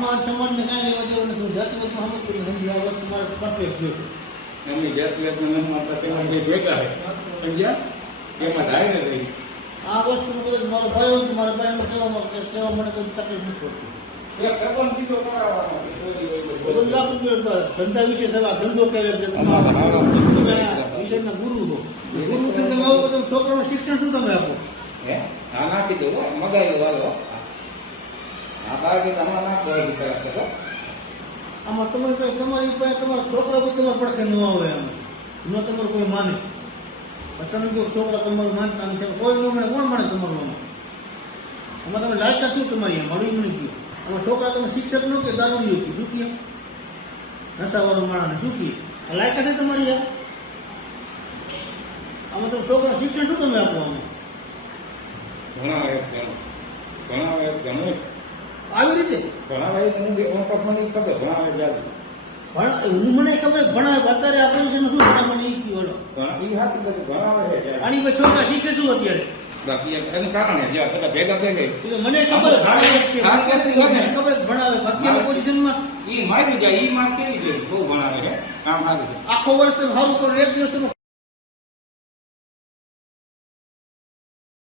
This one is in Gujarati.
આમાં સમાજને કાંઈ લેવા દેવું નથી. જાતિવાદમાં સમજ આ વસ્તુ મારે પરફેક્ટ જોઈએ. એમની જાતિવાદમાં નથી માનતા, તેમાં બે ભેગા છે સમજ્યા, એમાં થાય ને રહી. આ વસ્તુનું કદાચ મારો ભાઈ હોય તો મારા ભાઈને કહેવા મને કોઈ તકલીફ નથી પડતી. એક સંબંધ બીજો કરાવવાનો છે, ચોરી હોય તો ચોરી. 2 લાખ રૂપિયા ધંધા વિશે સલાહ, ધંધો કહેવાય છે. વિષયના ગુરુ છો. ગુરુ છે તમે આવો તો છોકરાનું શિક્ષણ શું તમે આપો? હે હા નાખી દો મગાઈ વાલો આ બાકી તમારા નાખ દો દીકરા કરો. આમાં તમારી પાસે તમારા છોકરા તો તમારા પડખે ન આવે, આમ ન તમારું કોઈ માને. તમે જો છોકરા તમારું માનતા નથી, કોઈ ન મને કોણ માને તમારું? આમાં તમે લાયકા શું તમારી? મારું મને કહ્યું આમાં છોકરા તમે શિક્ષક નો કે દારૂડિયો કહ્યું? શું કહે? નશાવાળો માણસને શું કહે? આ લાયકા છે તમારી? આમાં તમે છોકરા શિક્ષણ શું તમે આપો? આમાં ઘણા ઘણું આવી રીતે ભણાવે હું મને ખબર ભણાવે જાજુ હું મને ખબર ભણાવે અત્યારે આપણું છે શું ભણાવવાનું એ કયું? એ હાથી બધું ભણાવે છે. આની પછી છોકરા શીખે શું અત્યારે? બાકી એનું કારણ જ્યાં બધા ભેગા ભેગા મને ખબર ખબર ભણાવે અત્યારની પોઝિશનમાં એ મારી જાય એ માર કેવી છે બહુ ભણાવે છે કામ સારું છે. આખો વર્ષ સારું કરો, એક દિવસ તમે